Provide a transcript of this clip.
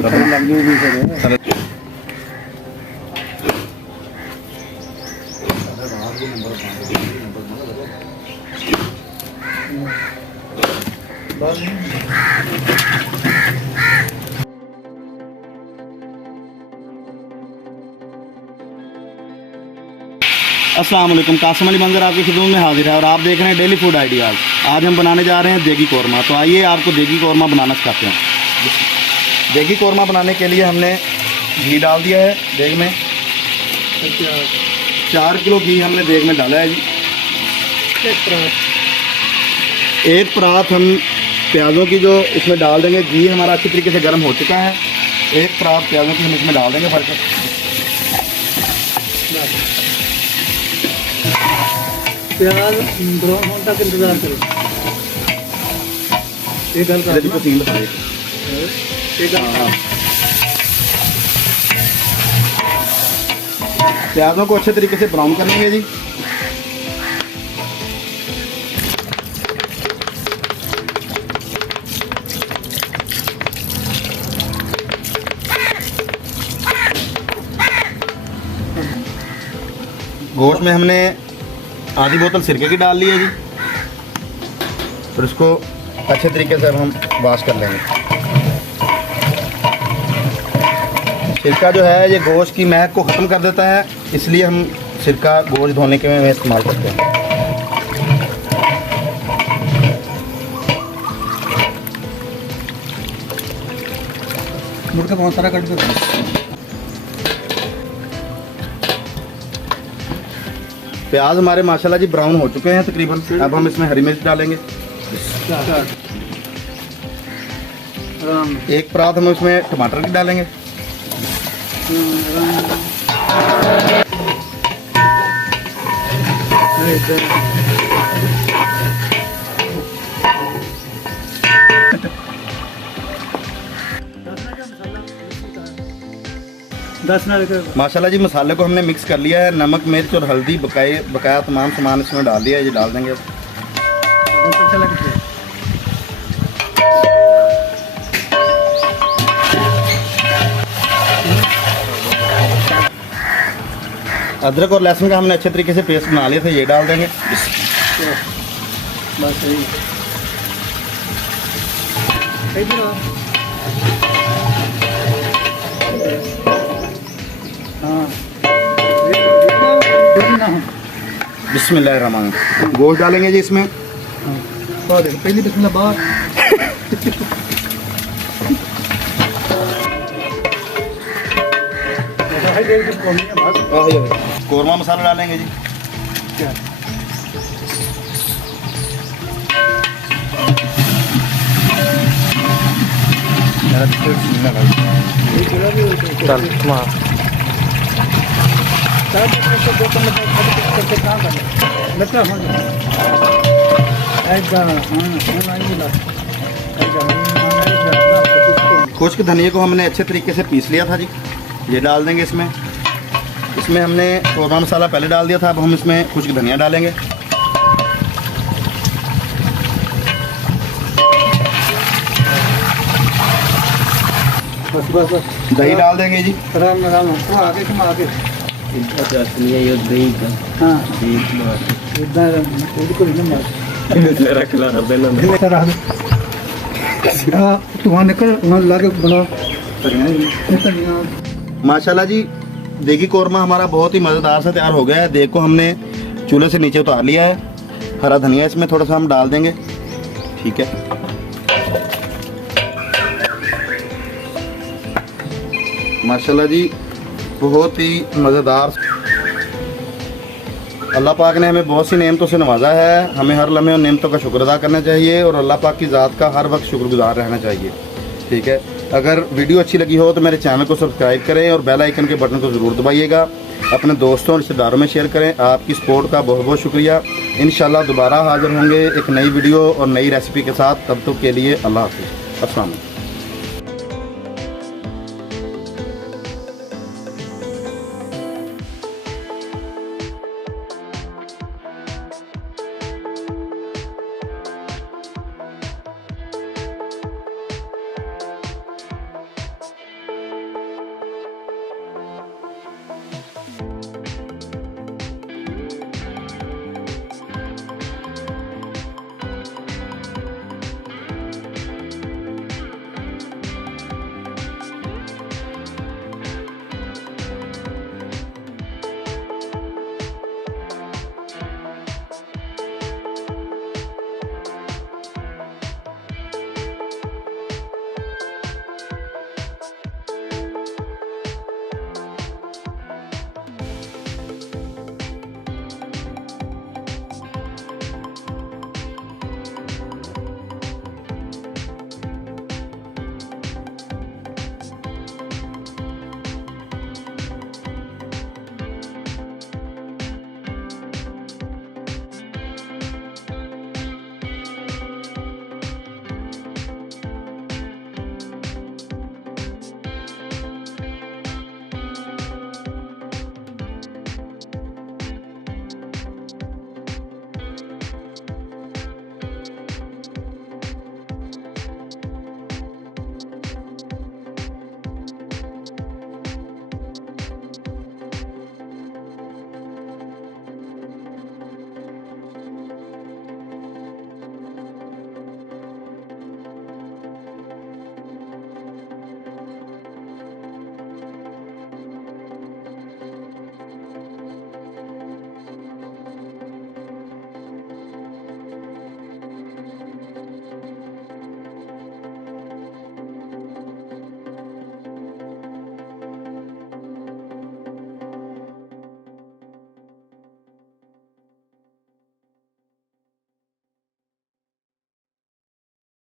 अस्सलाम वालेकुम, कासिम अली मंजर आपकी खिदमत में हाजिर है और आप देख रहे हैं डेली फूड आइडियाज़। आज हम बनाने जा रहे हैं देगी कौरमा। तो आइए आपको देगी कौरमा बनाना सिखाते हैं। देगी कौरमा बनाने के लिए हमने घी डाल दिया है देग में। 4 किलो घी हमने देग में डाला है जी। एक परात हम प्याज़ों की जो इसमें डाल देंगे। घी हमारा अच्छी तरीके से गर्म हो चुका है। एक परात प्याज़ों की हम इसमें डाल देंगे भर के। प्याज ब्राउन होने तक इंतजार करो। प्याज़ों को अच्छे तरीके से ब्राउन कर लेंगे जी। गोश्त में हमने आधी बोतल सिरके की डाल ली है जी। फिर इसको अच्छे तरीके से अब हम वॉश कर लेंगे। सिरका जो है ये गोश्त की महक को ख़त्म कर देता है, इसलिए हम सिरका गोश्त धोने के में इस्तेमाल करते हैं। मुर्गा बहुत सारा कट कर। प्याज हमारे माशाल्लाह जी ब्राउन हो चुके हैं तकरीबन। अब हम इसमें हरी मिर्च डालेंगे। एक परात हम इसमें टमाटर की डालेंगे। माशाल्लाह जी मसाले को हमने मिक्स कर लिया है। नमक, मिर्च और हल्दी बकाया तमाम सामान इसमें डाल दिया है। ये डाल देंगे। अदरक और लहसुन का हमने अच्छे तरीके से पेस्ट बना लिया था, ये डाल देंगे। बस बिस्मिल्लाहिर्रहमानिर्रहीम। गोश्त डालेंगे जी इसमें। पहली बिस्मिल्लाह बाद। कौरमा मसाला डालेंगे जी। खुश्क धनिया को हमने अच्छे तरीके से पीस लिया था जी, ये डाल देंगे इसमें। इसमें हमने कौरमा मसाला पहले डाल दिया था, अब हम इसमें खुश्क धनिया डालेंगे। बस दही डाल देंगे जी। आराम आराम आगे तुम आगे। हाँ वहाँ निकल वहाँ लाके बना। माशाल्लाह जी देगी कौरमा हमारा बहुत ही मज़ेदार सा तैयार हो गया है। देग को हमने चूल्हे से नीचे उतार लिया है। हरा धनिया इसमें थोड़ा सा हम डाल देंगे। ठीक है, माशाल्लाह जी बहुत ही मज़ेदार। अल्लाह पाक ने हमें बहुत सी नेमतों से नवाजा है। हमें हर लम्हे उन नेमतों का शुक्र अदा करना चाहिए और अल्लाह पाक की ज़ात का हर वक्त शुक्रगुजार रहना चाहिए। ठीक है, अगर वीडियो अच्छी लगी हो तो मेरे चैनल को सब्सक्राइब करें और बेल आइकन के बटन को ज़रूर दबाइएगा। अपने दोस्तों और रिश्तेदारों में शेयर करें। आपकी सपोर्ट का बहुत बहुत शुक्रिया। इंशाल्लाह दोबारा हाज़िर होंगे एक नई वीडियो और नई रेसिपी के साथ। तब तक के लिए अल्लाह हाफ़िज़। अस्सलाम वालेकुम।